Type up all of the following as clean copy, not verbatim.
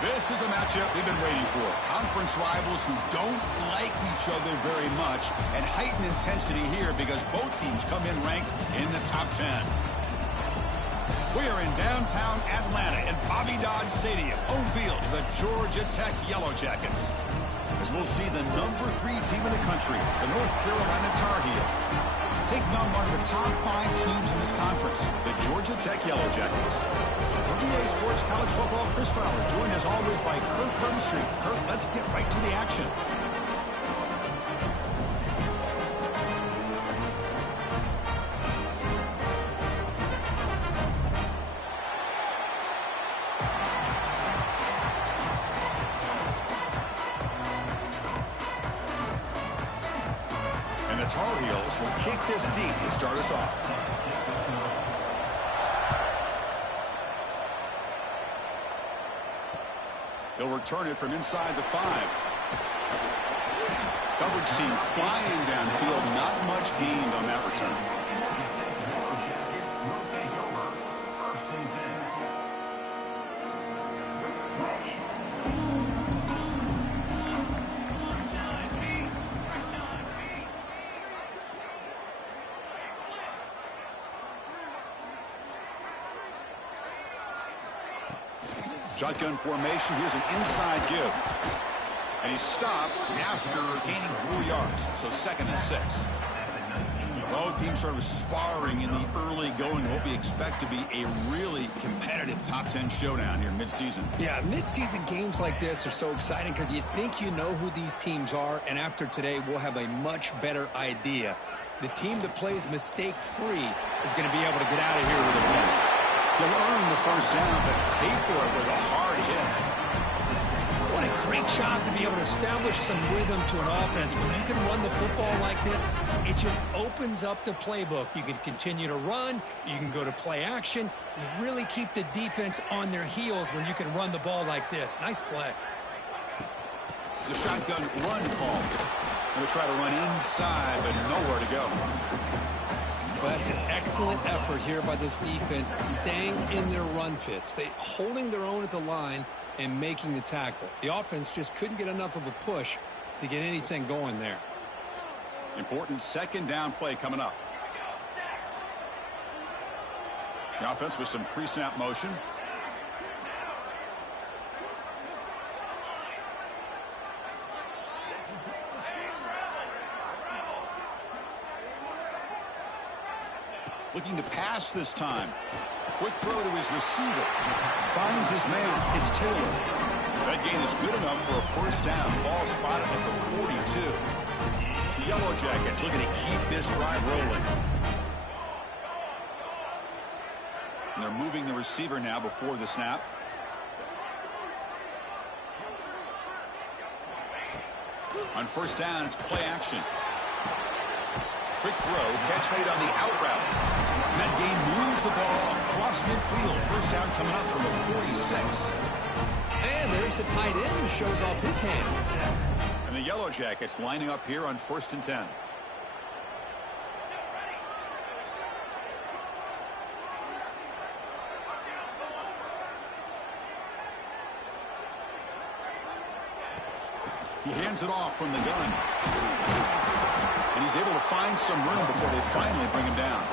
This is a matchup we've been waiting for. Conference rivals who don't like each other very much, and heightened intensity here because both teams come in ranked in the top 10. We are in downtown Atlanta at Bobby Dodd Stadium, home field to the Georgia Tech Yellow Jackets. As we'll see the number 3 team in the country, the North Carolina Tar Heels, taking on one of the top 5 teams in this conference, the Georgia Tech Yellow Jackets. EA Sports College Football, Chris Fowler, joined as always by Kirk Herbstreit. Kirk, let's get right to the action. And the Tar Heels will kick this deep to start us off. They'll return it from inside the 5. Coverage team flying downfield. Not much gained on that return. Shotgun formation. Here's an inside give. And he's stopped after gaining 4 yards. So 2nd and 6. Both teams sort of sparring in the early going. What we expect to be a really competitive top 10 showdown here mid-season. Yeah, mid-season games like this are so exciting because you think you know who these teams are, and after today we'll have a much better idea. The team that plays mistake-free is going to be able to get out of here with a win. You'll earn the first down, but pay for it with a hard hit. What a great job to be able to establish some rhythm to an offense. When you can run the football like this, it just opens up the playbook. You can continue to run. You can go to play action. You really keep the defense on their heels when you can run the ball like this. Nice play. It's a shotgun run call. Going to try to run inside, but nowhere to go. Well, that's an excellent effort here by this defense, staying in their run fits. They holding their own at the line and making the tackle. The offense just couldn't get enough of a push to get anything going there. Important 2nd down play coming up. The offense with some pre-snap motion. Looking to pass this time. Quick throw to his receiver. Finds his man. It's Taylor. That gain is good enough for a first down. Ball spotted at the 42. The Yellow Jackets looking to keep this drive rolling. And they're moving the receiver now before the snap. On first down, it's play action. Quick throw, catch made on the out route. And that gain moves the ball across midfield. First down coming up from the 46. And there's the tight end who shows off his hands. And the Yellow Jackets lining up here on 1st and 10. He hands it off from the gun. And he's able to find some room before they finally bring him down.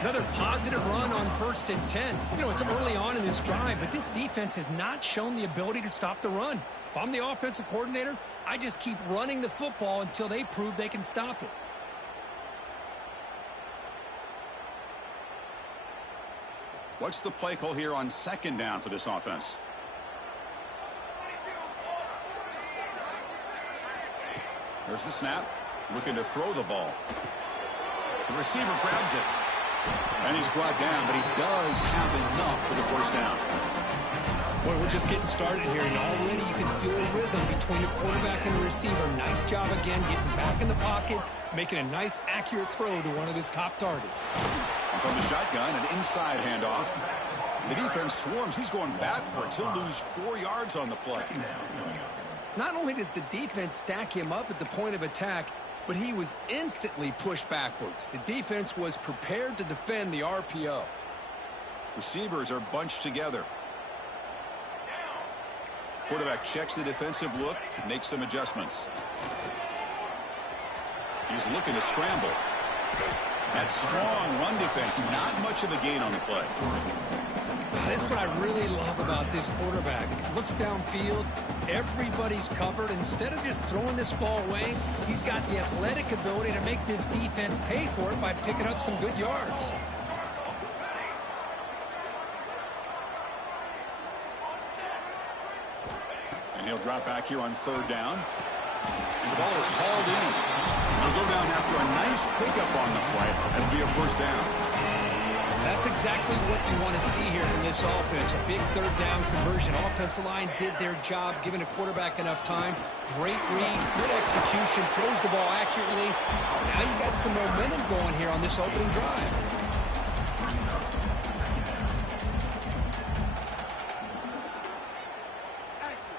Another positive run on 1st and 10. You know, it's early on in this drive, but this defense has not shown the ability to stop the run. If I'm the offensive coordinator, I just keep running the football until they prove they can stop it. What's the play call here on 2nd down for this offense? There's the snap. Looking to throw the ball. The receiver grabs it. And he's brought down, but he does have enough for the first down. Boy, we're just getting started here, and already you can feel a rhythm between the quarterback and the receiver. Nice job again getting back in the pocket, making a nice, accurate throw to one of his top targets. And from the shotgun, an inside handoff. The defense swarms. He's going backwards. He'll lose 4 yards on the play. Not only does the defense stack him up at the point of attack, but he was instantly pushed backwards. The defense was prepared to defend the RPO. Receivers are bunched together. Quarterback checks the defensive look, makes some adjustments. He's looking to scramble. That strong run defense, not much of a gain on the play. This is what I really love about this quarterback. He looks downfield, everybody's covered. Instead of just throwing this ball away, he's got the athletic ability to make this defense pay for it by picking up some good yards. And he'll drop back here on third down. And the ball is hauled in. He'll go down after a nice pickup on the play. That'll be a first down. That's exactly what you want to see here from this offense. A big third down conversion. Offensive line did their job, giving a quarterback enough time. Great read, good execution, throws the ball accurately. Now you got some momentum going here on this opening drive.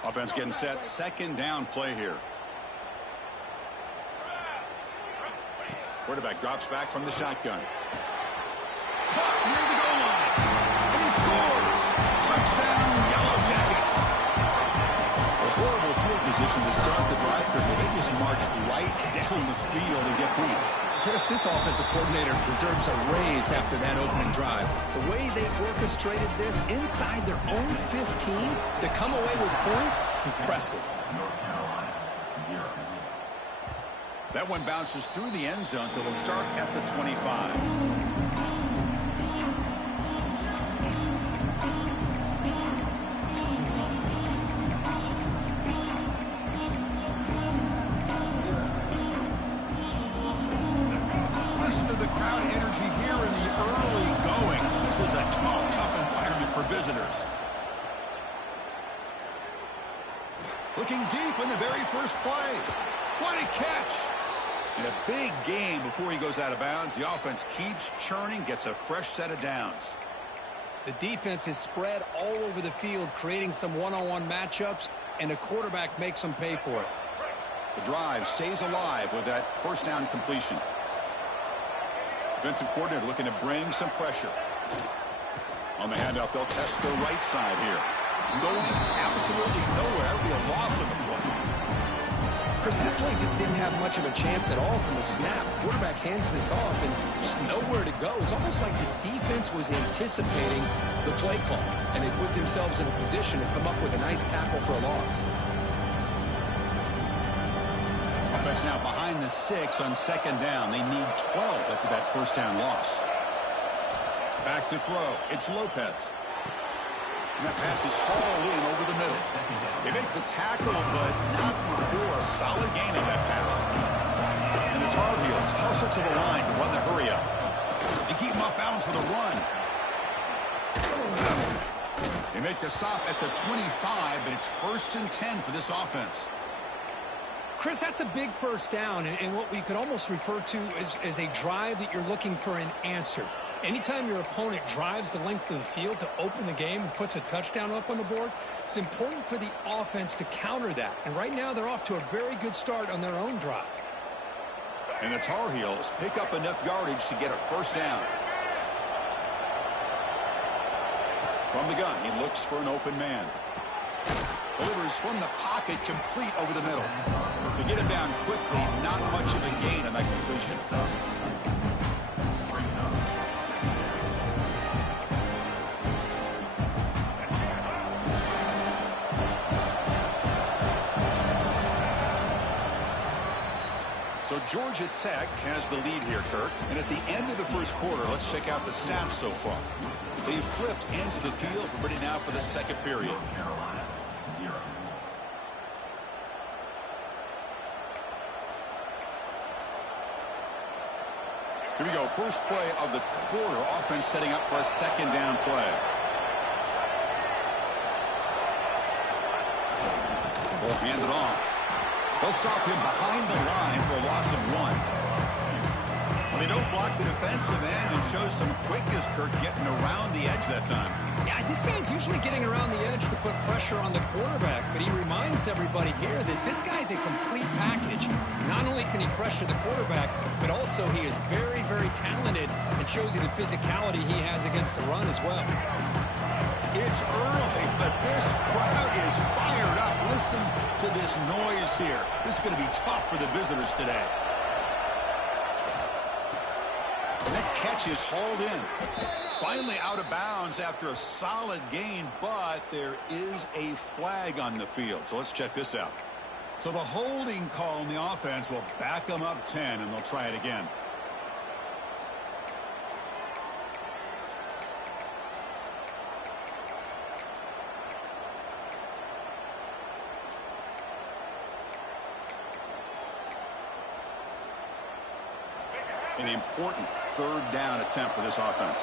Offense getting set. Second down play here. Quarterback drops back from the shotgun. Caught near the goal line. And he scores. Touchdown, Yellow Jackets. A horrible field position to start the drive, but they just march right down the field and get points. Chris, this offensive coordinator deserves a raise after that opening drive. The way they orchestrated this inside their own 15 to come away with points, impressive. That one bounces through the end zone, so they'll start at the 25. Listen to the crowd energy here in the early going. This is a tough environment for visitors. Looking deep in the very first play. What a catch! And a big game before he goes out of bounds. The offense keeps churning, gets a fresh set of downs. The defense is spread all over the field, creating some one-on-one matchups, and the quarterback makes them pay for it. The drive stays alive with that first down completion. Defensive coordinator looking to bring some pressure. On the handoff, they'll test the right side here. Going absolutely nowhere. That'll be a loss of the play. Chris, that play just didn't have much of a chance at all from the snap. Quarterback hands this off, and there's nowhere to go. It's almost like the defense was anticipating the play call, and they put themselves in a position to come up with a nice tackle for a loss. Offense now behind the 6 on second down. They need 12 after that first down loss. Back to throw. It's Lopez. And that pass is hauled in over the middle. They make the tackle, but not before a solid gain on that pass. And the Tar Heels hustle to the line to run the hurry up. They keep him off balance with a run. They make the stop at the 25, but it's 1st and 10 for this offense. Chris, that's a big first down, and what we could almost refer to as a drive that you're looking for an answer. Anytime your opponent drives the length of the field to open the game and puts a touchdown up on the board, it's important for the offense to counter that. And right now, they're off to a very good start on their own drive. And the Tar Heels pick up enough yardage to get a first down. From the gun, he looks for an open man. Delivers from the pocket, complete over the middle. To get him down quickly, not much of a gain on that completion. So Georgia Tech has the lead here, Kirk. And at the end of the first quarter, let's check out the stats so far. They've flipped into the field. We're ready now for the second period. Here we go. First play of the quarter. Offense setting up for a second down play. Will hand it off. They'll stop him behind the line for a loss of 1. Well, they don't block the defensive end and show some quickness, Kirk, getting around the edge that time. Yeah, this guy's usually getting around the edge to put pressure on the quarterback, but he reminds everybody here that this guy's a complete package. Not only can he pressure the quarterback, but also he is very, very talented and shows you the physicality he has against the run as well. It's early, but this crowd is fired up. this noise here. This is going to be tough for the visitors today. That catch is hauled in. Finally out of bounds after a solid gain, but there is a flag on the field. So let's check this out. So the holding call on the offense will back them up 10, and they'll try it again. An important third down attempt for this offense.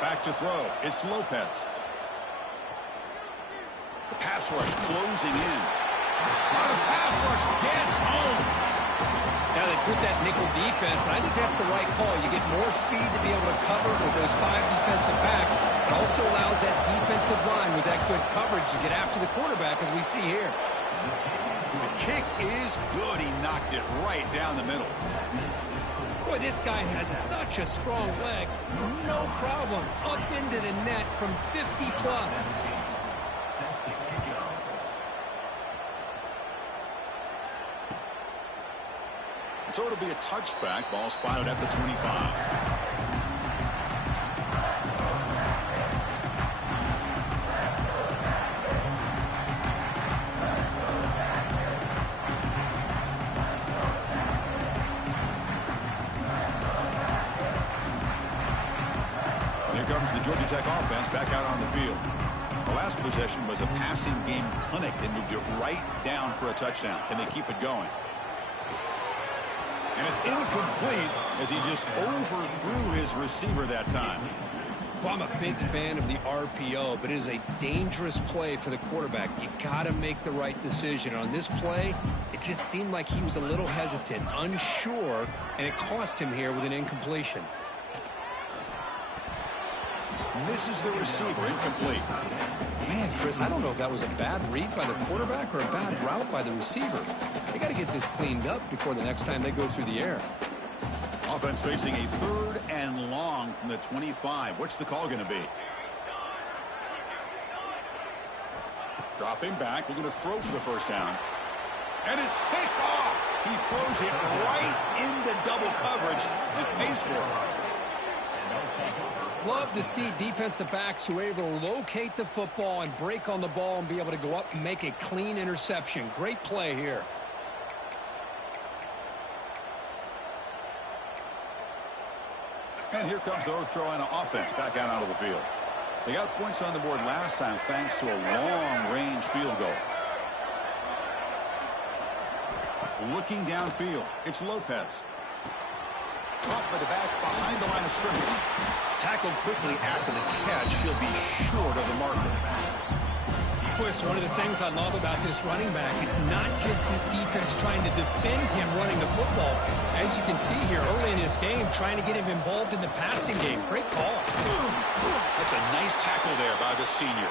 Back to throw. It's Lopez. The pass rush closing in. The pass rush gets home. Now they put that nickel defense, and I think that's the right call. You get more speed to be able to cover with those 5 defensive backs. It also allows that defensive line with that good coverage to get after the quarterback, as we see here. The kick is good. He knocked it right down the middle. Boy, this guy has such a strong leg. No problem. Up into the net from 50 plus. So it'll be a touchback. Ball spotted at the 25. Here comes the Georgia Tech offense back out on the field. The last possession was a passing game clinic. They moved it right down for a touchdown. Can they keep it going? And it's incomplete as he just overthrew his receiver that time. Well, I'm a big fan of the RPO, but it is a dangerous play for the quarterback. You got to make the right decision. On this play, it just seemed like he was a little hesitant, unsure, and it cost him here with an incompletion. Misses the receiver, incomplete. Man, Chris, I don't know if that was a bad read by the quarterback or a bad route by the receiver. They got to get this cleaned up before the next time they go through the air. Offense facing a 3rd and long from the 25. What's the call going to be? Dropping back, looking to throw for the first down. And it's picked off. He throws it right into double coverage and pays for it. Love to see defensive backs who are able to locate the football and break on the ball and be able to go up and make a clean interception. Great play here. And here comes the North Carolina offense back out onto the field. They got points on the board last time thanks to a long-range field goal. Looking downfield, it's Lopez. Caught by the back behind the line of scrimmage. Tackled quickly after the catch. He'll be short of the marker. Chris, one of the things I love about this running back, it's not just this defense trying to defend him running the football. As you can see here early in this game, trying to get him involved in the passing game. Great call. That's a nice tackle there by the senior.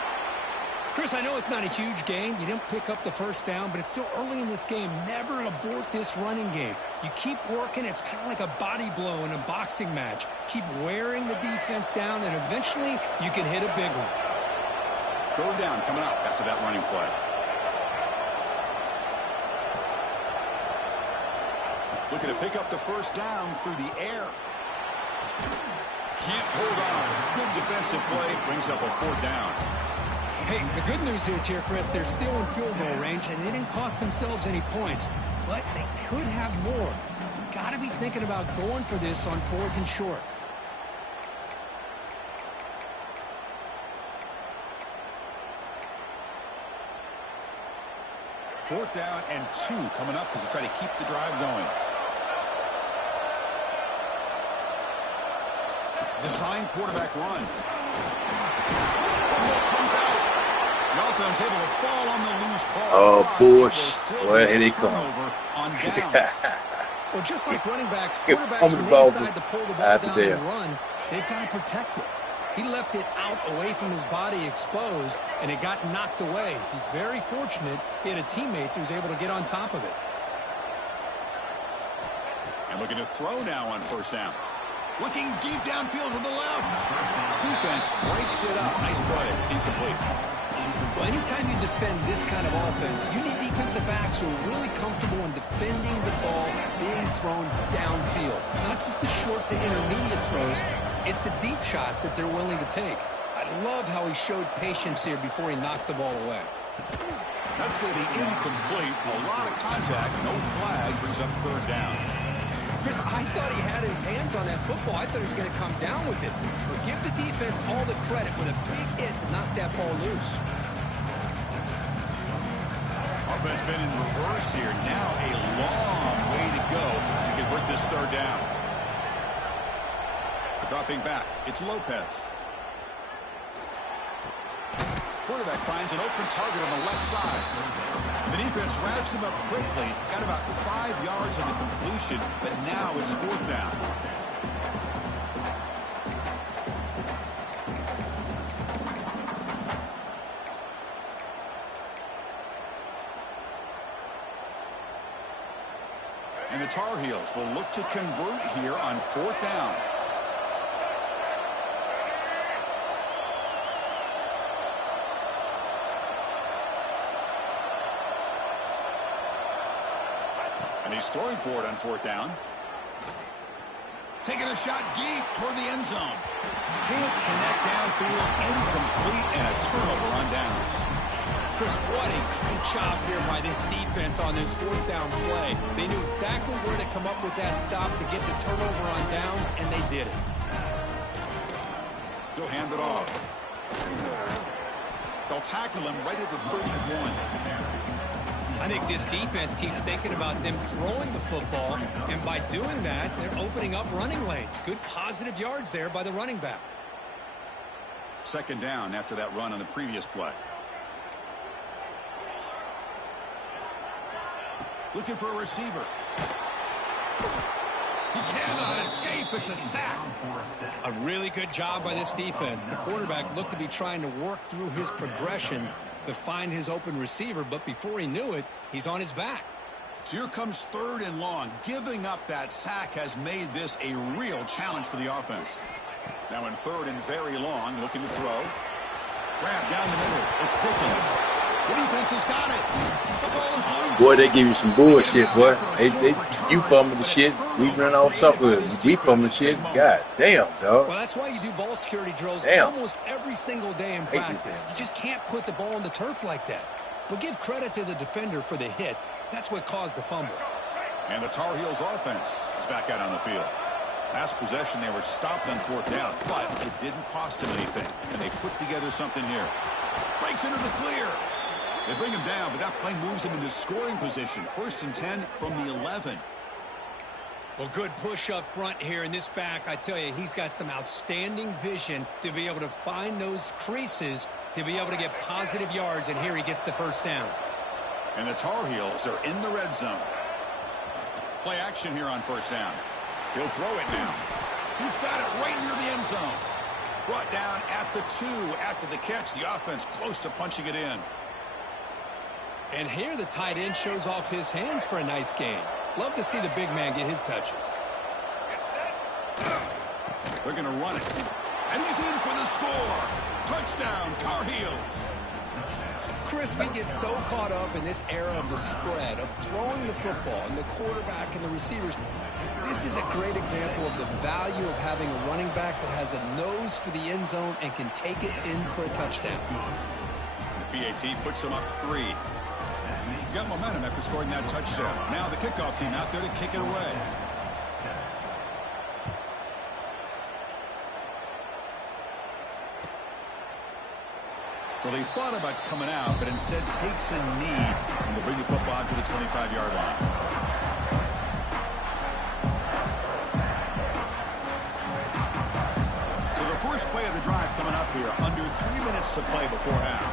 Chris, I know it's not a huge gain. You didn't pick up the first down, but it's still early in this game. Never abort this running game. You keep working. It's kind of like a body blow in a boxing match. Keep wearing the defense down, and eventually you can hit a big one. 3rd down coming up after that running play. Looking to pick up the first down through the air. Can't hold on. Good defensive play. Brings up a 4th down. Hey, the good news is here, Chris, they're still in field goal range, and they didn't cost themselves any points, but they could have more. You got to be thinking about going for this on 4th and short. Fourth down and 2 coming up as they try to keep the drive going. Design quarterback run. Comes out. The offense able to fall on the loose ball. Oh, push. Well, here they come. On downs. Well, just like running backs, quarterbacks, when they decide to pull the ball down and run, they've got to protect it. He left it out away from his body exposed, and it got knocked away. He's very fortunate he had a teammate who was able to get on top of it. And looking to throw now on first down. Looking deep downfield to the left. defense breaks it up. Nice play. Incomplete. Well, anytime you defend this kind of offense, you need defensive backs who are really comfortable in defending the ball being thrown downfield. It's not just the short to intermediate throws. It's the deep shots that they're willing to take. I love how he showed patience here before he knocked the ball away. That's going to be incomplete. A lot of contact. No flag. Brings up third down. Chris, I thought he had his hands on that football. I thought he was going to come down with it. But give the defense all the credit with a big hit to knock that ball loose. Offense been in reverse here. Now a long way to go to convert this third down. Dropping back. It's Lopez. Quarterback finds an open target on the left side. The defense wraps him up quickly. Got about 5 yards on the completion, but now it's fourth down. And the Tar Heels will look to convert here on fourth down. And he's throwing for it on fourth down. Taking a shot deep toward the end zone. Can't connect downfield. Incomplete, and a turnover on downs. Chris, what a great job here by this defense on this fourth down play. They knew exactly where to come up with that stop to get the turnover on downs, and they did it. He'll hand it off. They'll tackle him right at the 31. I think this defense keeps thinking about them throwing the football, and by doing that, they're opening up running lanes. Good positive yards there by the running back. Second down after that run on the previous play. Looking for a receiver. He cannot escape. It's a sack. A really good job by this defense. The quarterback looked to be trying to work through his progressions to find his open receiver, but before he knew it, he's on his back. So here comes third and long. Giving up that sack has made this a real challenge for the offense. Now in third and very long, looking to throw. Grab down the middle. It's Dickens. The defense has got it. The ball is loose. Boy, they give you some bullshit, boy. You fumble the shit, we run off top of it. We fumble the shit. God damn, dog. Well, that's why you do ball security drills almost every single day in practice. You just can't put the ball on the turf like that. But give credit to the defender for the hit, because that's what caused the fumble. And the Tar Heels offense is back out on the field. Last possession, they were stopped on fourth down, but it didn't cost them anything. And they put together something here. Breaks into the clear. They bring him down, but that play moves him into scoring position. First and 10 from the 11. Well, good push up front here in this back. I tell you, he's got some outstanding vision to be able to find those creases, to be able to get positive yards, and here he gets the first down. And the Tar Heels are in the red zone. Play action here on first down. He'll throw it now. He's got it right near the end zone. Brought down at the 2 after the catch. The offense close to punching it in. And here the tight end shows off his hands for a nice gain. Love to see the big man get his touches. They're going to run it. And he's in for the score. Touchdown, Tar Heels. Chris, we get so caught up in this era of the spread, of throwing the football, and the quarterback and the receivers. This is a great example of the value of having a running back that has a nose for the end zone and can take it in for a touchdown. The PAT puts them up 3. Got momentum after scoring that touchdown. Now the kickoff team out there to kick it away. Well, he thought about coming out, but instead takes a knee and will bring the football to the 25-yard line. So the first play of the drive coming up here, under 3 minutes to play before half.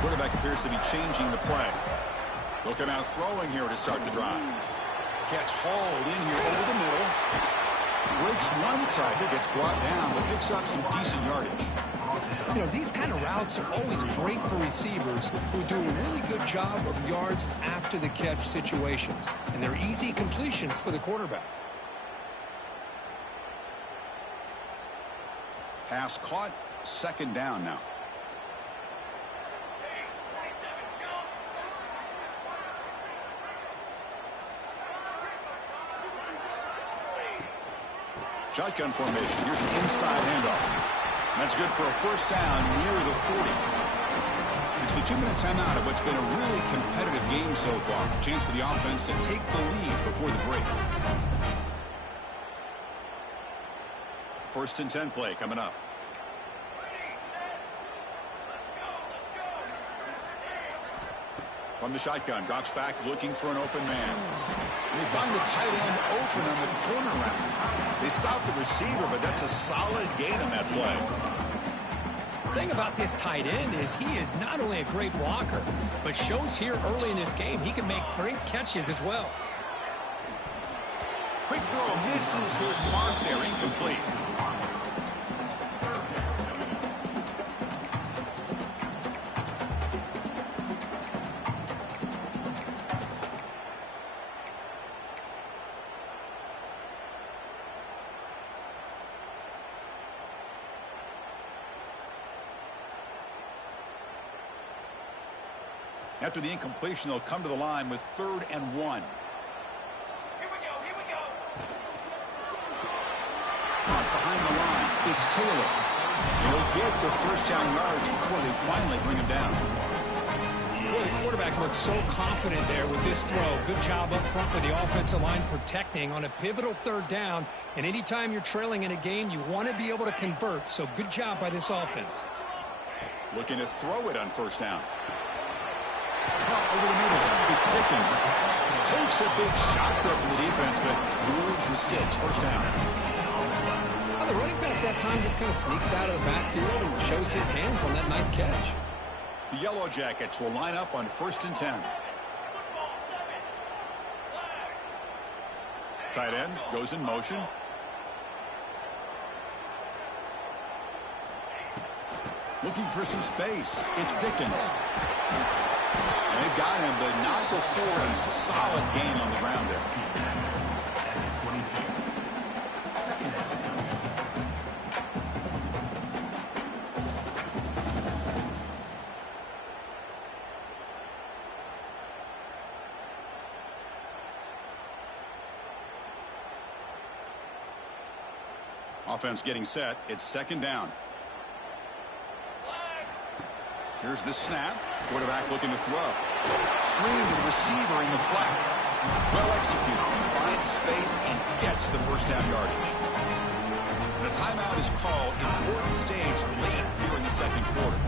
Quarterback appears to be changing the play. Looking out throwing here to start the drive. Catch hauled in here over the middle. Breaks one tackle, gets brought down, but picks up some decent yardage. You know, these kind of routes are always great for receivers who do a really good job of yards after the catch situations. And they're easy completions for the quarterback. Pass caught. second down now. Shotgun formation. Here's an inside handoff. That's good for a first down near the 40. It's the 2-minute timeout of what's been a really competitive game so far. Chance for the offense to take the lead before the break. First and 10 play coming up. From the shotgun, drops back looking for an open man. And they find the tight end open on the corner route. They stop the receiver, but that's a solid gain on that play. The thing about this tight end is he is not only a great blocker, but shows here early in this game he can make great catches as well. Quick throw misses his mark there, incomplete. After the incompletion, they'll come to the line with 3rd and 1. Here we go. Behind the line, it's Taylor. He'll get the first down yards before they finally bring him down. Boy, the quarterback looks so confident there with this throw. Good job up front with the offensive line protecting on a pivotal 3rd down. And anytime you're trailing in a game, you want to be able to convert. So good job by this offense. Looking to throw it on first down. Over the middle, it's Dickens. Takes a big shot there from the defense, but moves the sticks. First down. Well, the running back that time just kind of sneaks out of the backfield and shows his hands on that nice catch. The Yellow Jackets will line up on 1st and 10. Tight end goes in motion. Looking for some space. It's Dickens. They've got him, but not before a solid gain on the ground there. Offense getting set. It's 2nd down. Here's the snap. Quarterback looking to throw. Screen to the receiver in the flat. Well executed. Finds space and gets the first down yardage. And a timeout is called. Important stage late here in the 2nd quarter.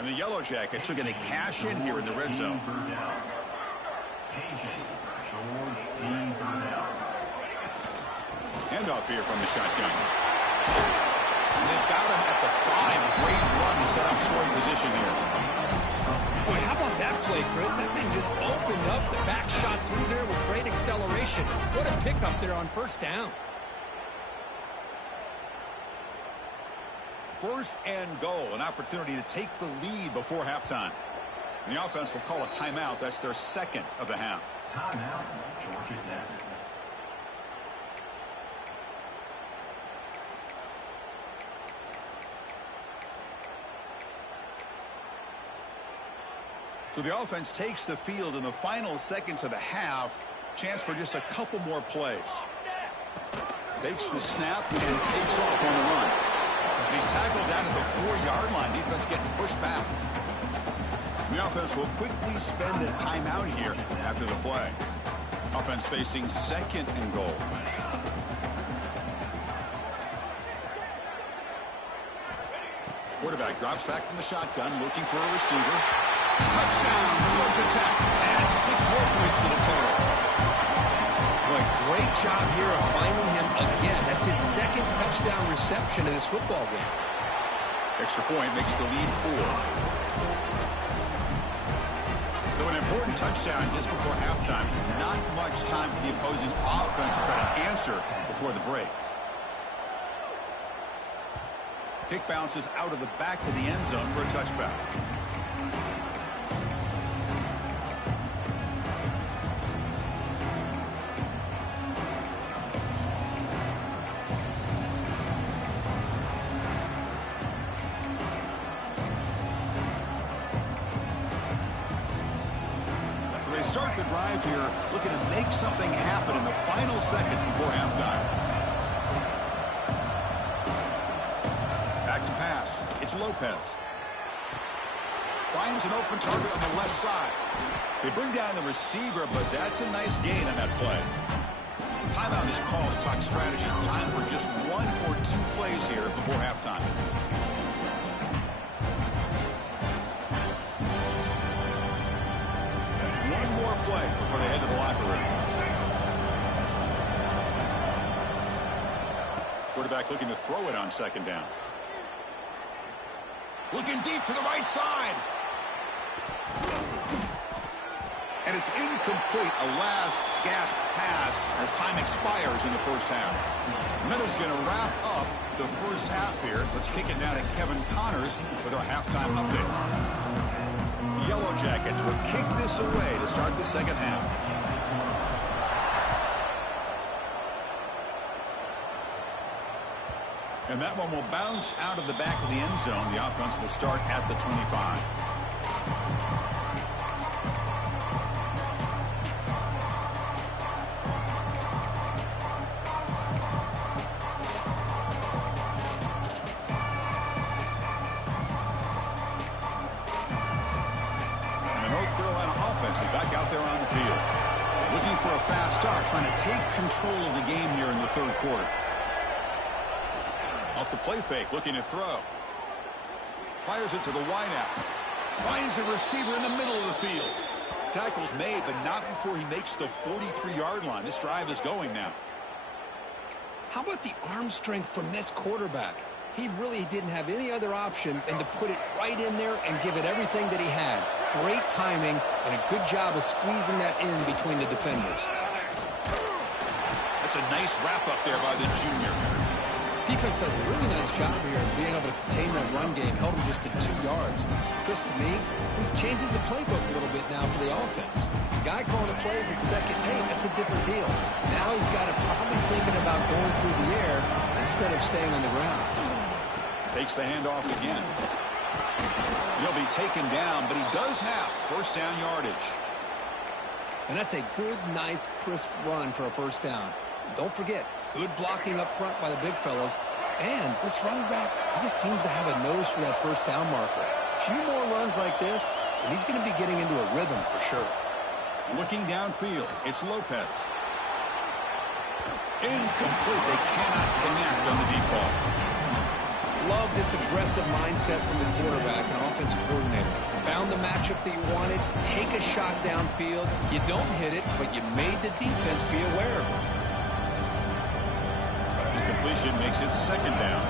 And the Yellow Jackets are going to cash in here in the red zone. Handoff here from the shotgun. And they've got him at the 5. Great run to set up scoring position here. Boy, how about that play, Chris? That thing just opened up the back shot through there with great acceleration. What a pickup there on first down. 1st and goal, an opportunity to take the lead before halftime. And the offense will call a timeout. That's their 2nd of the half. Timeout, Georgia Tech. So the offense takes the field in the final seconds of the half. Chance for just a couple more plays. Takes the snap and takes off on the run. And he's tackled down at the 4-yard line. Defense getting pushed back. The offense will quickly spend a timeout here after the play. Offense facing 2nd and goal. Quarterback drops back from the shotgun, looking for a receiver. Touchdown, Georgia Tech. Add 6 more points to the total. Boy, great job here of finding him again. That's his 2nd touchdown reception in this football game. Extra point makes the lead 4. So an important touchdown just before halftime. Not much time for the opposing offense to try to answer before the break. Kick bounces out of the back of the end zone for a touchback. drive here, looking to make something happen in the final seconds before halftime. Back to pass. It's Lopez. Finds an open target on the left side. They bring down the receiver, but that's a nice gain on that play. Timeout is called to talk strategy. Time for just 1 or 2 plays here before halftime. One more play before they head to the locker room. Quarterback looking to throw it on second down. Looking deep to the right side. And it's incomplete, a last gasp pass as time expires in the first half. Meadows going to wrap up the first half here. Let's kick it down to Kevin Connors with our halftime update. The Yellow Jackets will kick this away to start the second half. And that one will bounce out of the back of the end zone. The offense will start at the 25. Trying to take control of the game here in the third quarter. Off the play fake, looking to throw. Fires it to the wideout. Finds a receiver in the middle of the field. Tackle's made, but not before he makes the 43-yard line. This drive is going now. How about the arm strength from this quarterback? He really didn't have any other option than to put it right in there and give it everything that he had. Great timing and a good job of squeezing that in between the defenders. That's a nice wrap-up there by the junior. Defense does a really nice job here of being able to contain that run game, held him just to 2 yards. Chris, to me, this changes the playbook a little bit now for the offense. The guy calling the plays at second and 8, that's a different deal. Now he's got to probably thinking about going through the air instead of staying on the ground. Takes the handoff again. He'll be taken down, but he does have first down yardage. And that's a good, nice, crisp run for a first down. Don't forget, good blocking up front by the big fellas. And this running back, he just seems to have a nose for that first down marker. A few more runs like this, and he's going to be getting into a rhythm for sure. Looking downfield, it's Lopez. Incomplete. They cannot connect on the deep ball. Love this aggressive mindset from the quarterback and offensive coordinator. Found the matchup that you wanted, take a shot downfield. You don't hit it, but you made the defense be aware of it. Completion makes it second down.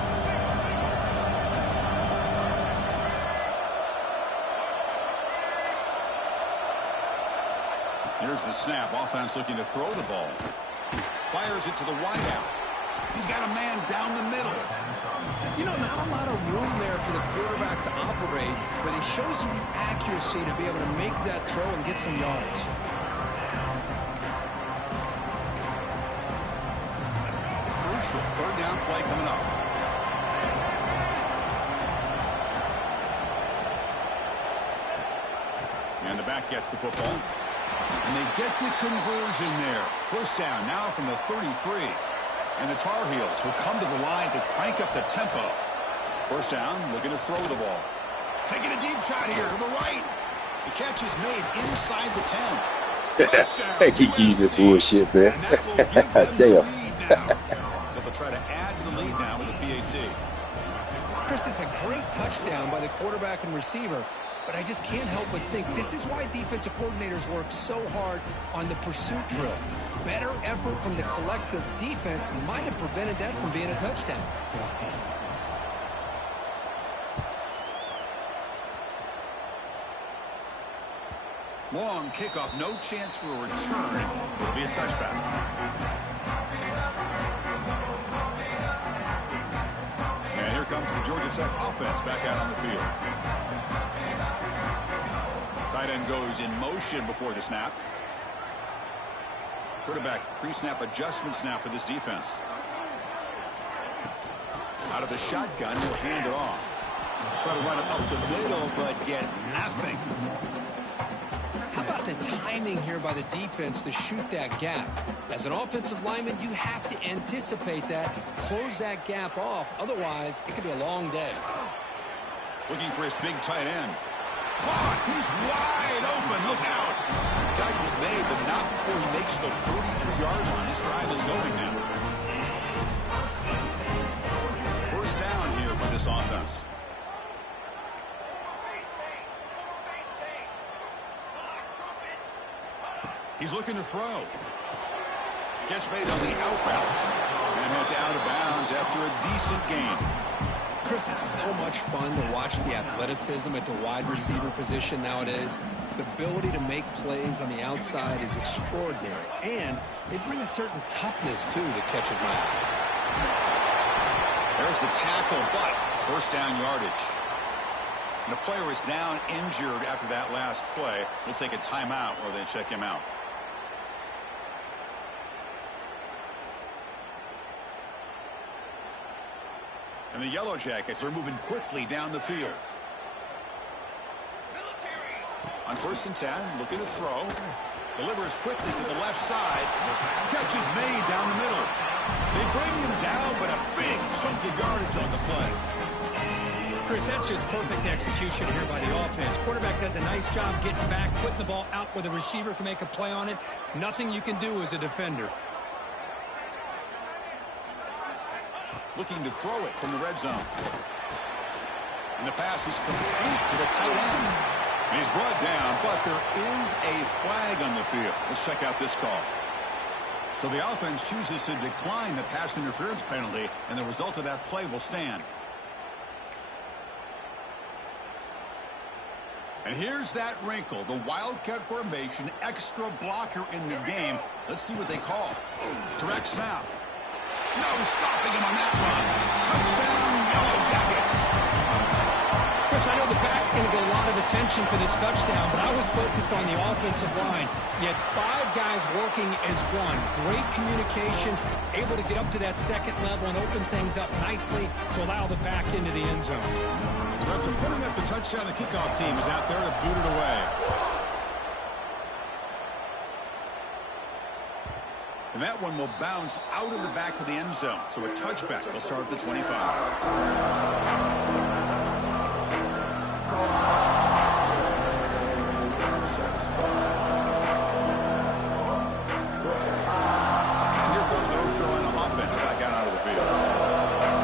Here's the snap. Offense looking to throw the ball. Fires it to the wideout. He's got a man down the middle. You know, not a lot of room there for the quarterback to operate, but he shows him the accuracy to be able to make that throw and get some yards. Crucial third down play coming up. And the back gets the football. And they get the conversion there. First down now from the 33. And the Tar Heels will come to the line to crank up the tempo. First down, looking to throw the ball. Taking a deep shot here to the right. The catch is made inside the 10. Hey, keep using bullshit, man. And that will give them the Damn. lead now. So they'll try to add to the lead now with a PAT. Chris, this is a great touchdown by the quarterback and receiver, but I just can't help but think this is why defensive coordinators work so hard on the pursuit drill. Better effort from the collective defense might have prevented that from being a touchdown. Long kickoff, no chance for a return. It'll be a touchback. And here comes the Georgia Tech offense back out on the field. Tight end goes in motion before the snap. Quarterback pre-snap adjustments now for this defense. Out of the shotgun, he'll hand it off. Try to run it up the middle, but get nothing. How about the timing here by the defense to shoot that gap. As an offensive lineman, you have to anticipate that, close that gap off. Otherwise, it could be a long day. Looking for his big tight end. Caught! He's wide open. Look out! Tackle's made, but not before he makes the 33-yard line. This drive is going now. First down here for this offense. He's looking to throw. Gets made on the out route. And heads out of bounds after a decent gain. Chris, it's so much fun to watch the athleticism at the wide receiver position nowadays. The ability to make plays on the outside is extraordinary. And they bring a certain toughness, too, that catches my eye. There's the tackle, but first down yardage. And the player is down injured after that last play. We'll take a timeout while they check him out. And the Yellow Jackets are moving quickly down the field. On 1st and 10, looking to throw. Delivers quickly to the left side. Catch is made down the middle. They bring him down, but a big chunk of yardage on the play. Chris, that's just perfect execution here by the offense. Quarterback does a nice job getting back, putting the ball out where the receiver can make a play on it. Nothing you can do as a defender. Looking to throw it from the red zone. And the pass is complete to the tight end. And he's brought down, but there is a flag on the field. Let's check out this call. So the offense chooses to decline the pass interference penalty, and the result of that play will stand. And here's that wrinkle, the Wildcat formation, extra blocker in the game. Let's see what they call. Direct snap. No stopping him on that run. Touchdown, Yellow Jackets. Chris, I know the back's going to get a lot of attention for this touchdown, but I was focused on the offensive line. You had 5 guys working as one. Great communication, able to get up to that second level and open things up nicely to allow the back into the end zone. So after putting up the touchdown, the kickoff team is out there to boot it away. And that one will bounce out of the back of the end zone. So a touchback will start at the 25. And here comes the North Carolina offense back out of the field.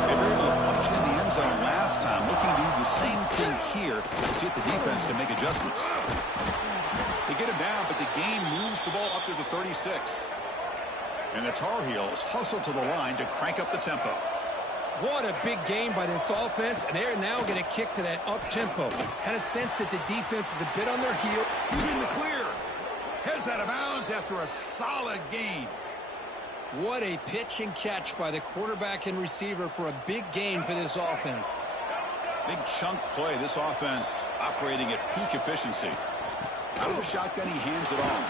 They were able to punch it in the end zone last time, looking to do the same thing here to see if the defense can make adjustments. They get him down, but the gain moves the ball up to the 36. And the Tar Heels hustle to the line to crank up the tempo. What a big game by this offense, and they're now going to kick to that up-tempo. Kind of sense that the defense is a bit on their heel. He's in the clear. Heads out of bounds after a solid gain. What a pitch and catch by the quarterback and receiver for a big gain for this offense. Big chunk play. This offense operating at peak efficiency. Out of the shotgun, he hands it off.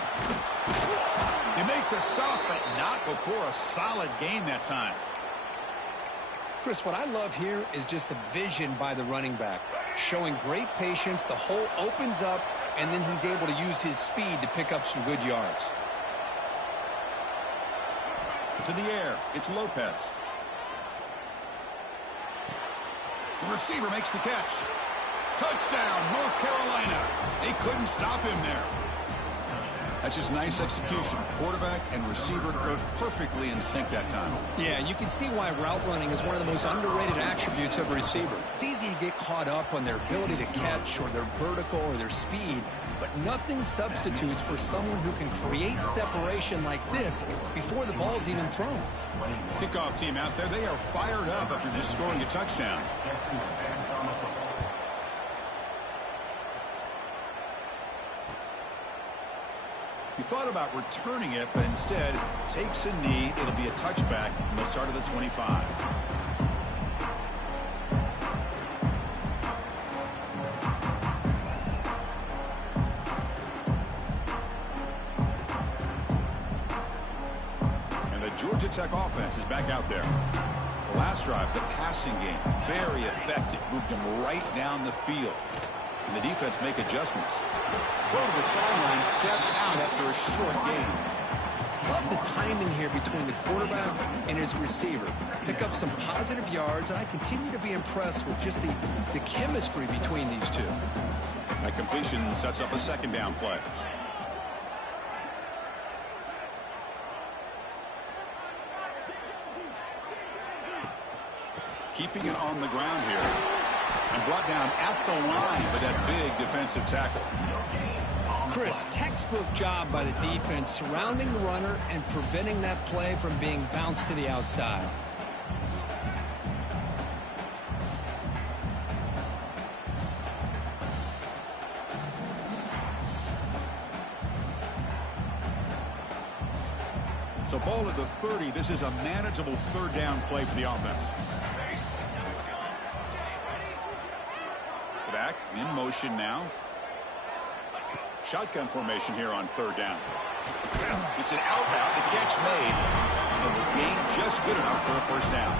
They make the stop, but not before a solid gain that time. Chris, what I love here is just the vision by the running back. Showing great patience, the hole opens up, and then he's able to use his speed to pick up some good yards. To the air, it's Lopez. The receiver makes the catch. Touchdown, North Carolina. They couldn't stop him there. That's just nice execution. Quarterback and receiver go perfectly in sync that time. Yeah, you can see why route running is one of the most underrated attributes of a receiver. It's easy to get caught up on their ability to catch or their vertical or their speed, but nothing substitutes for someone who can create separation like this before the ball's even thrown. Kickoff team out there, they are fired up after just scoring a touchdown. He thought about returning it, but instead takes a knee. It'll be a touchback from the start of the 25. And the Georgia Tech offense is back out there. The last drive, the passing game, very effective. Moved him right down the field. And the defense make adjustments. Go to the sideline, steps out after a short gain. Love the timing here between the quarterback and his receiver. Pick up some positive yards, and I continue to be impressed with just the chemistry between these two. That completion sets up a second down play. Keeping it on the ground here. And brought down at the line by that big defensive tackle. Chris, textbook job by the defense surrounding the runner and preventing that play from being bounced to the outside. So ball at the 30. This is a manageable third down play for the offense. Back in motion now. Shotgun formation here on third down. It's an out route. The catch made. And the gain just good enough for a first down.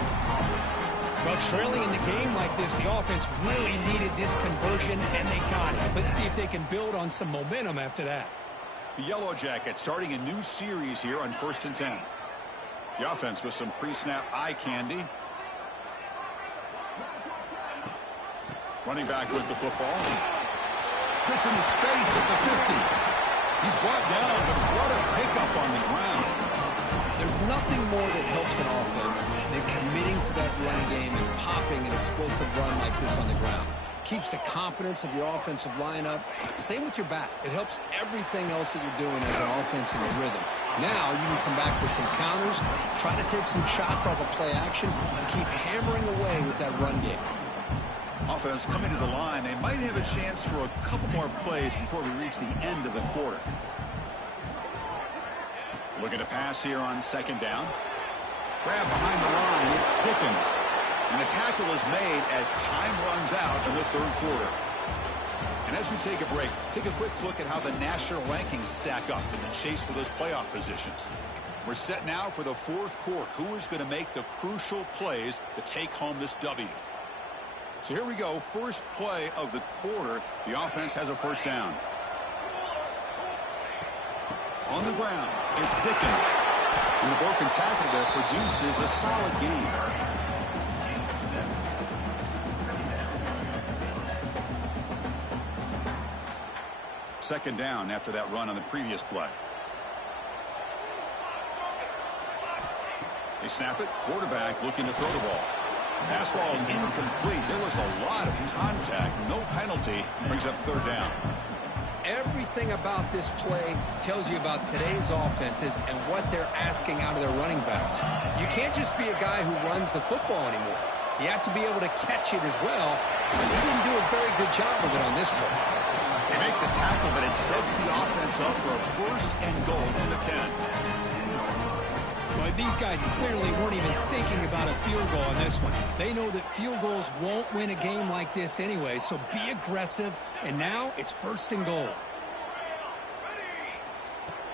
Well, trailing in the game like this, the offense really needed this conversion, and they got it. Let's see if they can build on some momentum after that. The Yellow Jackets starting a new series here on 1st and 10. The offense with some pre-snap eye candy. Running back with the football. Gets into space at the 50. He's brought down, but what a pickup on the ground. There's nothing more that helps an offense than committing to that run game and popping an explosive run like this on the ground. Keeps the confidence of your offensive lineup. Same with your back. It helps everything else that you're doing as an offense in the rhythm. Now you can come back with some counters, try to take some shots off of play action, and keep hammering away with that run game. Offense coming to the line. They might have a chance for a couple more plays before we reach the end of the quarter. Looking to pass here on second down. Grab behind the line. It's Dickens. And the tackle is made as time runs out in the third quarter. And as we take a break, take a quick look at how the national rankings stack up in the chase for those playoff positions. We're set now for the fourth quarter. Who is going to make the crucial plays to take home this W? So here we go. First play of the quarter. The offense has a first down. On the ground, it's Dickens. And the broken tackle there produces a solid gain. Second down after that run on the previous play. They snap it. Quarterback looking to throw the ball. Pass ball is incomplete. There was a lot of contact. No penalty. Brings up third down. Everything about this play tells you about today's offenses and what they're asking out of their running backs. You can't just be a guy who runs the football anymore. You have to be able to catch it as well. And he didn't do a very good job of it on this play. They make the tackle, but it sets the offense up for a first and goal from the 10. Well, these guys clearly weren't even thinking about a field goal on this one. They know that field goals won't win a game like this anyway, so be aggressive. And now it's first and goal.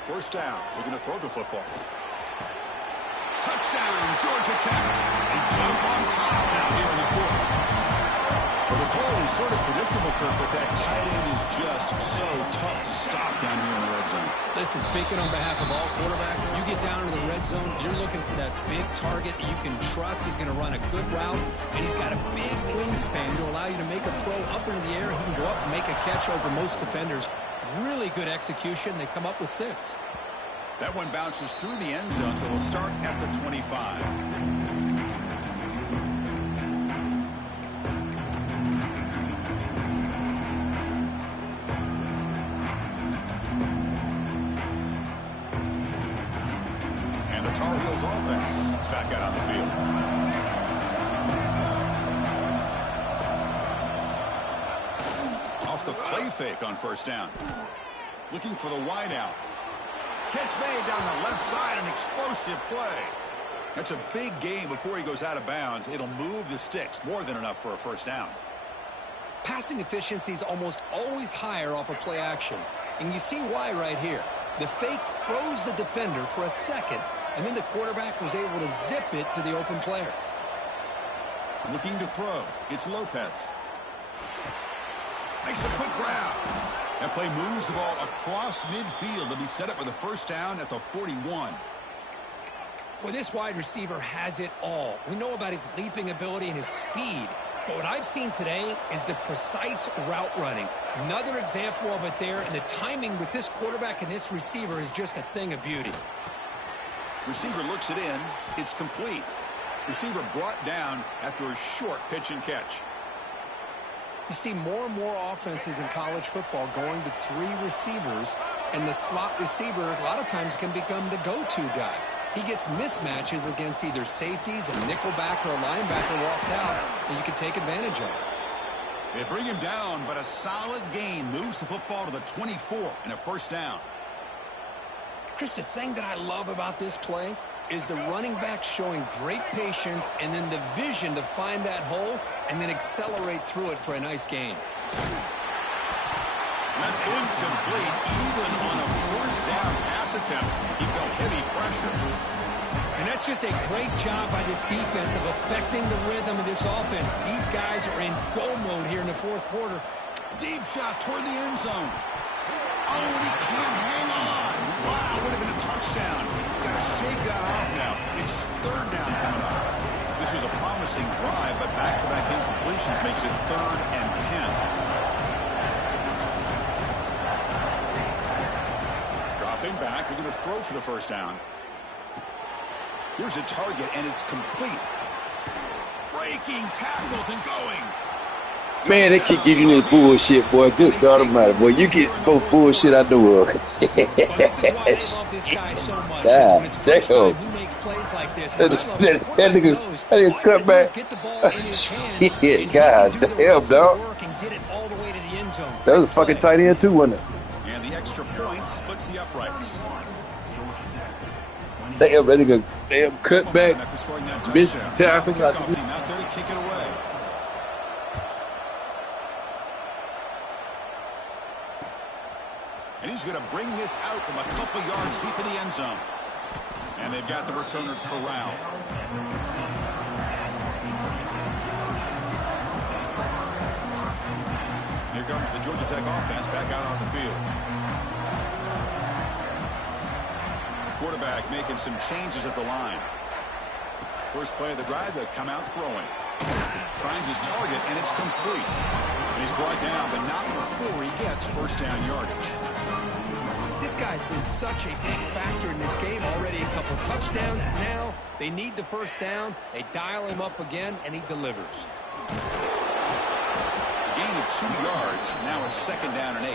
First down. Looking to throw the football. Touchdown, Georgia Tech. They jump on top now here in the fourth. Well, the call is sort of predictable, Kirk, but that tight end is just so tough to stop down here in the red zone. Listen, speaking on behalf of all quarterbacks, you get down into the red zone, you're looking for that big target that you can trust. He's going to run a good route, and he's got a big wingspan to allow you to make a throw up into the air. He can go up and make a catch over most defenders. Really good execution. They come up with 6. That one bounces through the end zone, so they'll start at the 25. Tar Heels offense is back out on the field. Off the play fake on first down. Looking for the wideout. Catch made down the left side, an explosive play. That's a big gain before he goes out of bounds. It'll move the sticks, more than enough for a first down. Passing efficiency is almost always higher off of play action. And you see why right here. The fake froze the defender for a second, and then the quarterback was able to zip it to the open player. Looking to throw. It's Lopez. Makes a quick grab. That play moves the ball across midfield to be set up with a first down at the 41. Well, this wide receiver has it all. We know about his leaping ability and his speed. But what I've seen today is the precise route running. Another example of it there, and the timing with this quarterback and this receiver is just a thing of beauty. Receiver looks it in. It's complete. Receiver brought down after a short pitch and catch. You see more and more offenses in college football going to 3 receivers, and the slot receiver a lot of times can become the go-to guy. He gets mismatches against either safeties, a nickelback, or a linebacker walked out, and you can take advantage of it. They bring him down, but a solid gain moves the football to the 24 and a first down. Chris, the thing that I love about this play is the running back showing great patience and then the vision to find that hole and then accelerate through it for a nice gain. That's incomplete. Even on a first down pass attempt, he felt heavy pressure. And that's just a great job by this defense of affecting the rhythm of this offense. These guys are in go mode here in the fourth quarter. Deep shot toward the end zone. Oh, and he can't hang on. Wow, would have been a touchdown. Got to shake that off now. It's third down coming up. This was a promising drive, but back-to-back incompletions makes it 3rd and 10. Dropping back, looking to throw for the first down. Here's a target, and it's complete. Breaking tackles and going. Man, they keep giving you this bullshit, boy. Good God Almighty, boy. You get both bullshit I know of. Well, this is why I love this guy so much. When it's first time, he makes plays like this. That nigga cut back. Shit, God damn, dog. That was a fucking tight end, too, wasn't it? And the extra point splits the uprights. Damn, that nigga, damn, cut back. Miss tackle. Team out there to kick it away. And he's going to bring this out from a couple yards deep in the end zone. And they've got the returner corralled. Here comes the Georgia Tech offense back out on the field. Quarterback making some changes at the line. First play of the drive, they come out throwing. Finds his target, and it's complete. And he's brought down, but not before he gets first down yardage. This guy's been such a big factor in this game. Already a couple touchdowns. Now they need the first down. They dial him up again, and he delivers. Gain of 2 yards. Now it's 2nd down and 8.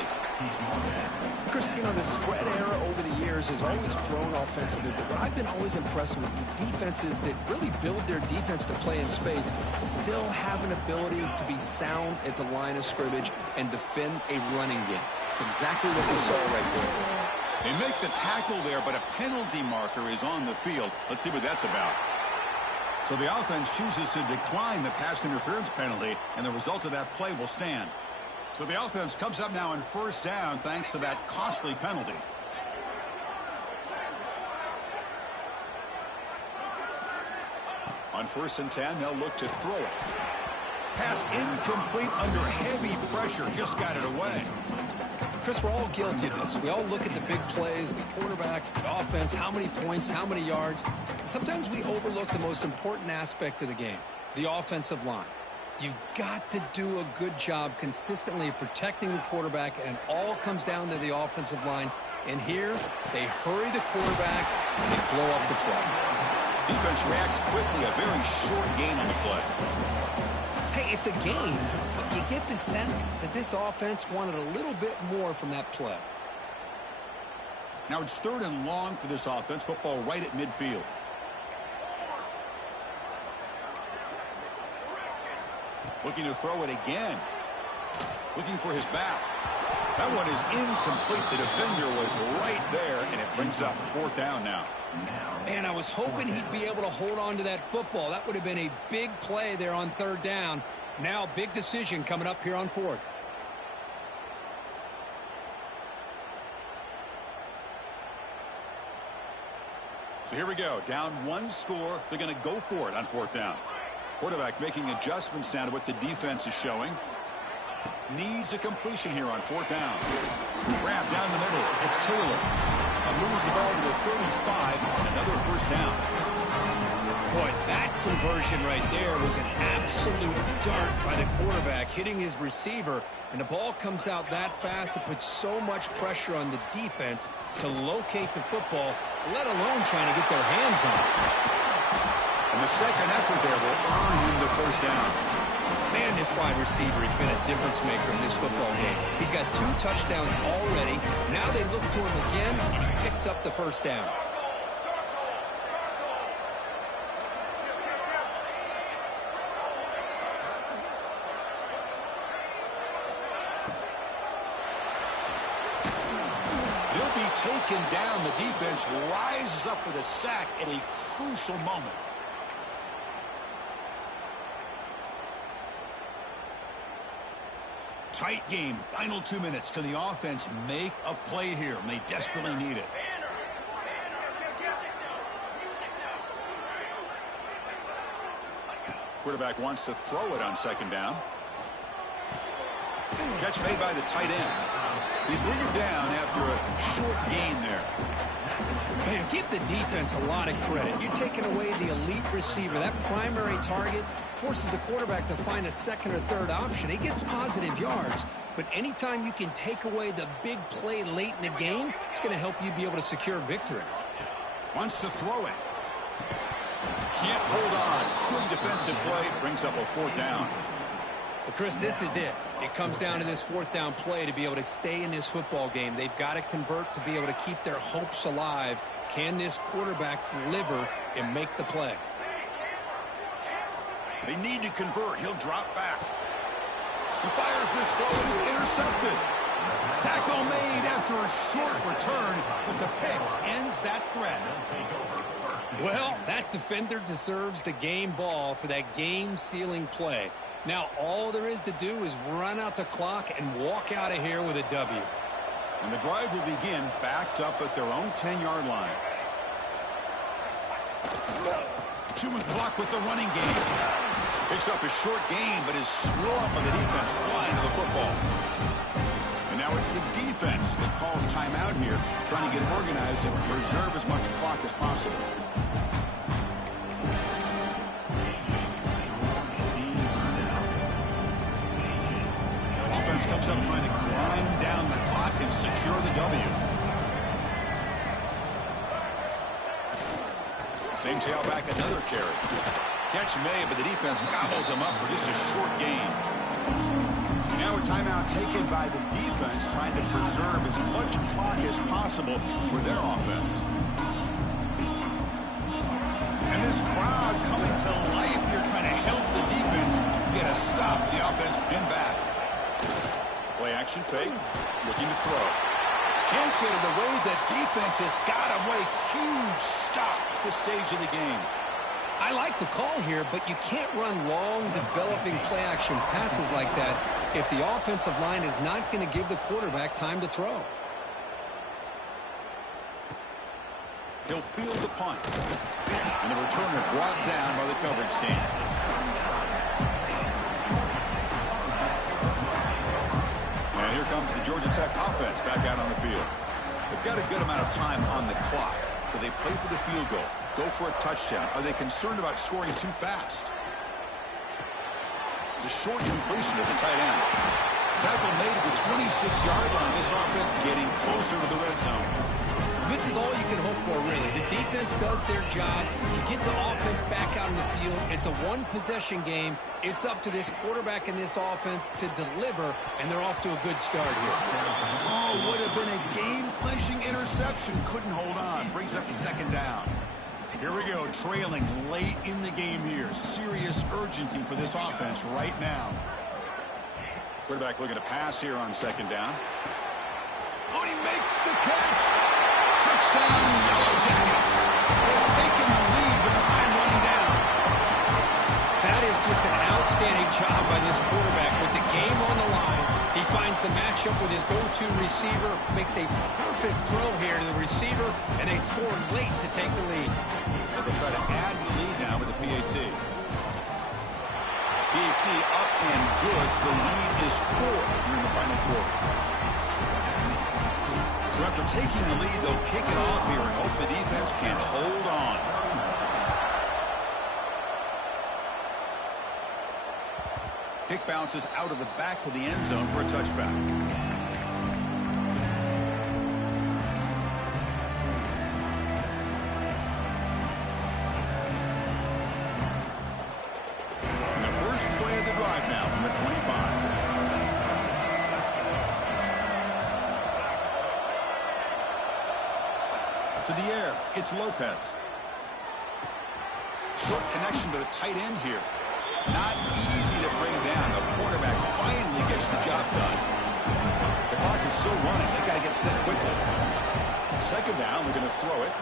Chris, you know, the spread era over the years has always grown offensively, but what I've been always impressed with defenses that really build their defense to play in space still have an ability to be sound at the line of scrimmage and defend a running game. It's exactly what we saw right there. They make the tackle there, but a penalty marker is on the field. Let's see what that's about. So the offense chooses to decline the pass interference penalty, and the result of that play will stand. So the offense comes up now on first down thanks to that costly penalty. On 1st and 10, they'll look to throw it. Pass incomplete under heavy pressure. Just got it away. Chris, we're all guilty of this. We all look at the big plays, the quarterbacks, the offense, how many points, how many yards. Sometimes we overlook the most important aspect of the game, the offensive line. You've got to do a good job consistently protecting the quarterback, and it all comes down to the offensive line. And here, they hurry the quarterback, and they blow up the play. Defense reacts quickly, a very short gain on the play. Hey, it's a game, but you get the sense that this offense wanted a little bit more from that play. Now it's 3rd and long for this offense. Football right at midfield. Looking to throw it again. Looking for his back. That one is incomplete. The defender was right there, and it brings up 4th down now. Man, I was hoping he'd be able to hold on to that football. That would have been a big play there on 3rd down. Now, big decision coming up here on 4th. So here we go. Down 1 score. They're going to go for it on 4th down. Quarterback making adjustments down to what the defense is showing. Needs a completion here on 4th down. Grab down the middle. It's Taylor. Moves the ball to the 35 and another 1st down. Boy, that conversion right there was an absolute dart by the quarterback, hitting his receiver, and the ball comes out that fast to put so much pressure on the defense to locate the football, let alone trying to get their hands on it. And the second effort there will earn him the 1st down. Man, this wide receiver has been a difference maker in this football game. He's got 2 touchdowns already. Now they look to him again, and he picks up the 1st down. He'll be taken down. The defense rises up with a sack at a crucial moment. Tight game. Final 2 minutes. Can the offense make a play here? And they desperately need it. Quarterback wants to throw it on 2nd down. Catch made by the tight end. He bring it down after a short gain there. Man, give the defense a lot of credit. You're taking away the elite receiver. That primary target forces the quarterback to find a 2nd or 3rd option. He gets positive yards, but anytime you can take away the big play late in the game, it's going to help you be able to secure victory. Wants to throw it. Can't hold on. Good defensive play. Brings up a 4th down. But Chris, this is it. It comes down to this 4th down play to be able to stay in this football game. They've got to convert to be able to keep their hopes alive. Can this quarterback deliver and make the play? They need to convert. He'll drop back. He fires this throw and it's intercepted. Tackle made after a short return, but the pick ends that threat. Well, that defender deserves the game ball for that game-sealing play. Now, all there is to do is run out the clock and walk out of here with a W. And the drive will begin backed up at their own 10-yard line. Chewing clock with the running game. Picks up a short gain, but is scrum of the defense flying to the football. And now it's the defense that calls timeout here, trying to get organized and preserve as much clock as possible. Offense comes up trying to grind down the clock and secure the W. Same tailback, another carry. Catch made, but the defense gobbles him up for just a short gain. Now a timeout taken by the defense, trying to preserve as much clock as possible for their offense. And this crowd coming to life here, trying to help the defense get a stop. The offense pinned back. Play action fake, looking to throw. Can't get it away. The defense has got away. Huge stop at this stage of the game. I like the call here, but you can't run long, developing play-action passes like that if the offensive line is not going to give the quarterback time to throw. He'll field the punt. And the returner brought down by the coverage team. And here comes the Georgia Tech offense back out on the field. They've got a good amount of time on the clock. Do they play for the field goal? Go for a touchdown? Are they concerned about scoring too fast? It's a short completion at the tight end. Tackle made at the 26-yard line. This offense getting closer to the red zone. This is all you can hope for, really. The defense does their job. You get the offense back out in the field. It's a one-possession game. It's up to this quarterback and this offense to deliver, and they're off to a good start here. Oh, would have been a game-clinching interception. Couldn't hold on. Brings up 2nd down. Here we go, trailing late in the game here. Serious urgency for this offense right now. Quarterback looking to pass here on 2nd down. Oh, he makes the catch. Touchdown, Yellow Jackets. They've taken the lead with time running down. That is just an outstanding job by this quarterback with the game on the line. He finds the matchup with his go-to receiver, makes a perfect throw here to the receiver, and they score late to take the lead. They'll try to add to the lead now with the PAT. PAT up and good. So the lead is 4 here in the final quarter. So after taking the lead, they'll kick it off here and hope the defense can hold on. Kick bounces out of the back of the end zone for a touchback. Play of the drive now from the 25. To the air, it's Lopez. Short connection to the tight end here. Not easy to bring down. The quarterback finally gets the job done. The clock is still running. They got to get set quickly. Second down, we're going to throw it.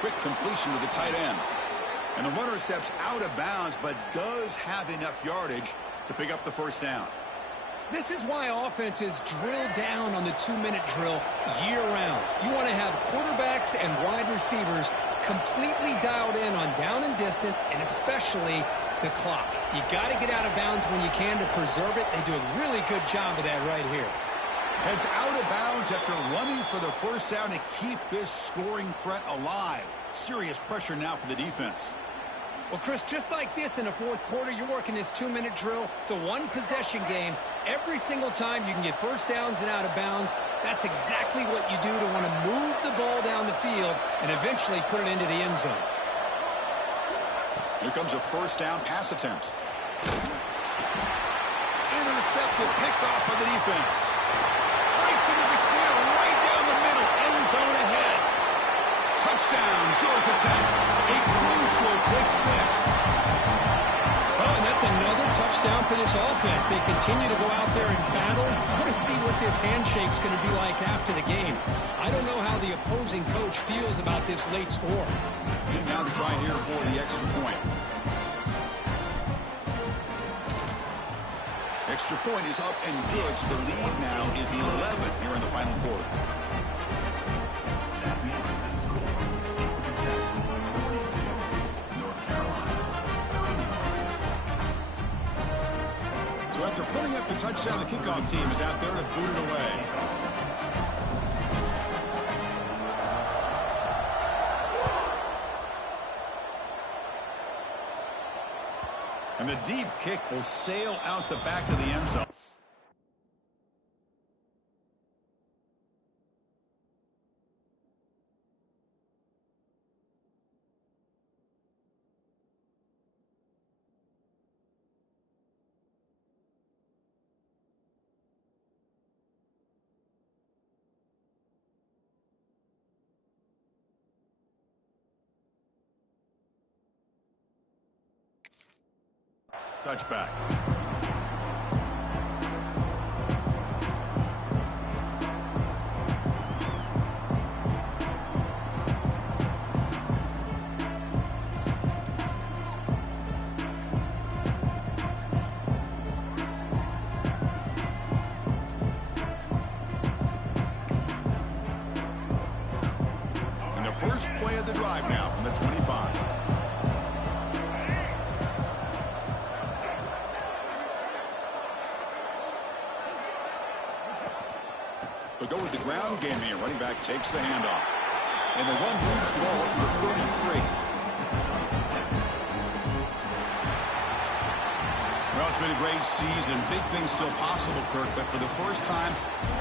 Quick completion to the tight end. And the runner steps out of bounds, but does have enough yardage to pick up the first down. This is why offenses drill down on the 2-minute drill year-round. You want to have quarterbacks and wide receivers completely dialed in on down and distance, and especially the clock. You got to get out of bounds when you can to preserve it. They do a really good job of that right here. Heads out of bounds after running for the first down to keep this scoring threat alive. Serious pressure now for the defense. Well, Chris, just like this in the fourth quarter, you're working this 2-minute drill. It's a one-possession game. Every single time you can get first downs and out of bounds, that's exactly what you do to want to move the ball down the field and eventually put it into the end zone. Here comes a first down pass attempt. Intercepted, picked off by the defense. Breaks into the clear right down the middle, end zone ahead. Touchdown, Georgia Tech. A crucial pick six. Oh, and that's another touchdown for this offense. They continue to go out there and battle. I want to see what this handshake's going to be like after the game. I don't know how the opposing coach feels about this late score. And now to try here for the extra point. Extra point is up and good, so the lead now is 11 here in the final quarter. So after putting up the touchdown, the kickoff team is out there to boot it away. And the deep kick will sail out the back of the end zone. Touchback. And the first play of the drive now from the 25. They'll go with the ground game here. Running back takes the handoff. And the one moves the ball up to the 33. Well, it's been a great season. Big things still possible, Kirk, but for the first time,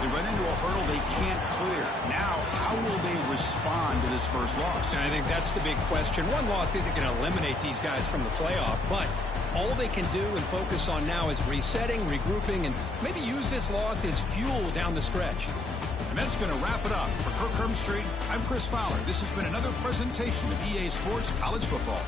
they run into a hurdle they can't clear. Now, how will they respond to this first loss? And I think that's the big question. One loss isn't going to eliminate these guys from the playoff, but all they can do and focus on now is resetting, regrouping, and maybe use this loss as fuel down the stretch. And that's going to wrap it up. For Kirk Herbstreit, I'm Chris Fowler. This has been another presentation of EA Sports College Football.